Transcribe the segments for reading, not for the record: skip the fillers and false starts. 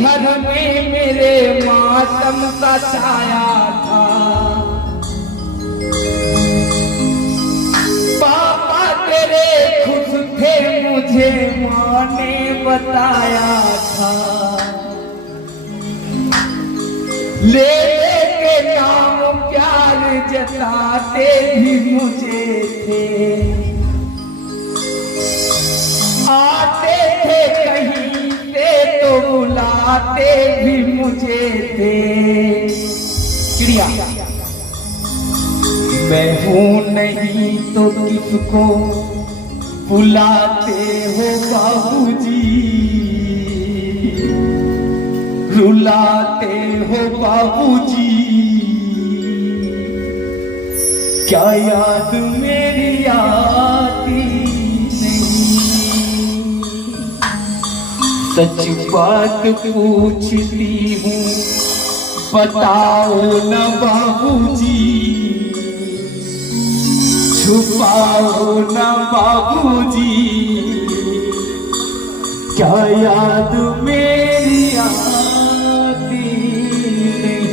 घर में मेरे मातम का छाया था। पापा तेरे खुश थे मुझे माँ ने बताया था। ले के नाम प्यार जताते भी मुझे थे। आते थे कहीं से तो बुलाते भी मुझे थे। चिड़िया मैं हूँ नहीं तो किसको बुलाते हो बाबूजी, रुलाते हो बाबूजी। क्या याद मेरी आती नहीं। सच बात पूछती हूँ बताओ न बाबूजी, छुपाओ न बाबूजी। क्या याद मेरी आती नहीं।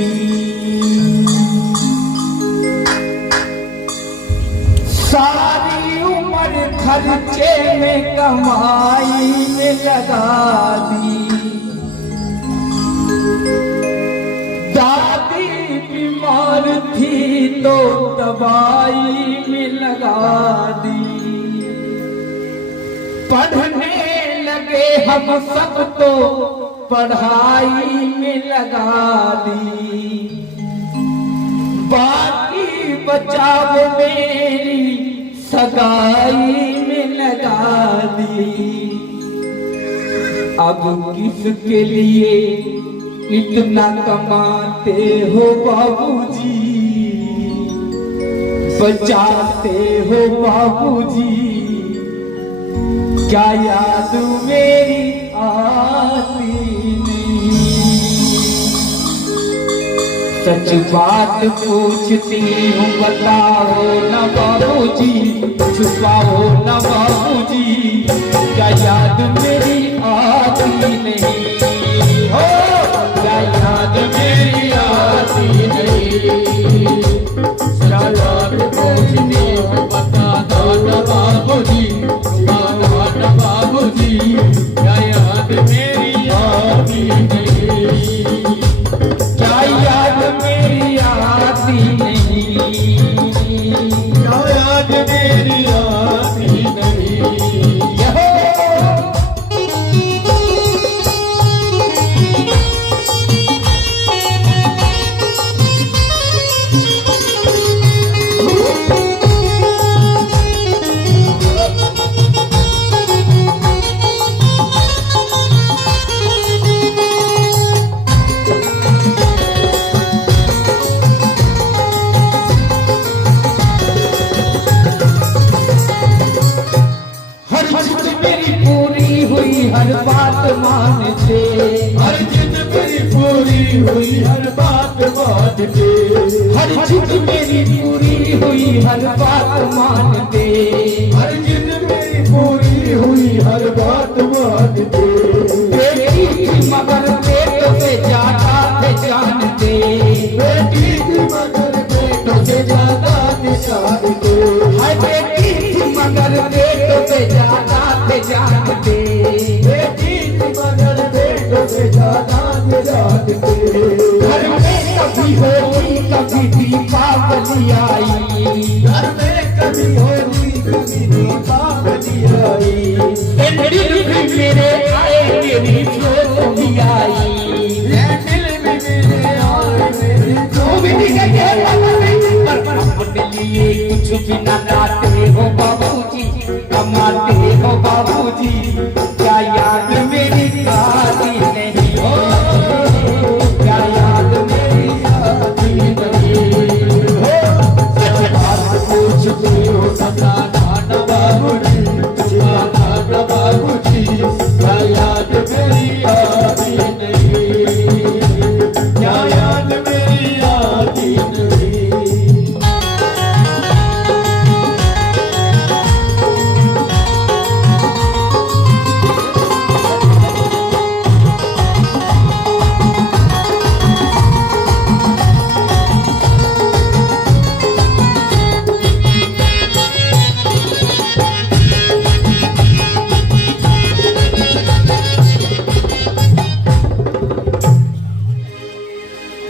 सारी उम्र खर्चे में कमाई में लगा दी। दादी बीमार थी तो दवाई में लगा दी। पढ़ने लगे हम सब तो पढ़ाई में लगा दी। बाकी बचा वो मेरी सगाई में लगा दी। अब किसके लिए इतना कमाते हो बाबूजी, बचाते हो बाबूजी। क्या याद मेरी आती नहीं। सच बात पूछती हूँ बताओ न बाबूजी, छुपाओ न बाबूजी। क्या याद मेरी आती नहीं। हो क्या याद मेरी आती नहीं। क्या याद पूछती हूँ बता दो न बाबूजी, बाबूजी। क्या याद मेरी आती नहीं। क्या याद मेरी आती नहीं। क्या याद मेरी आती नहीं। हर बात मानते, हर जिद मेरी पूरी हुई हर बात मानते। हर जिद मेरी पूरी हुई हर बात मानते। हर जिद मेरी पूरी हुई हर बात मानते। बेटी थी मगर पेटों से ज्यादा थे जानते। बेटी थी मगर पेटों से ज्यादा थे जानते। हाय बेटी थी मगर पेटों से ज्यादा थे जानते। घर में कभी होली कभी दीपावली आई। घर में कभी होली कभी दीपावली आई। दिल भी मेरे आए मेरी फोटो भी आई। दिल भी मेरे आए मेरी फोटो भी आई। पर अपने लिए कुछ भी न लाते हो बाबूजी, कमाते हो बाबूजी। क्या याद मेरी आती नहीं। हो क्या याद मेरी आती नहीं। हो सच बात पूछते हो बताना न बाबूजी, बताना न बाबूजी। क्या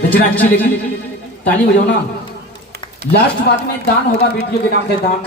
रचना अच्छी लगी ताली बजाओ ना। लास्ट बात में दान होगा वीडियो के नाम पे दान।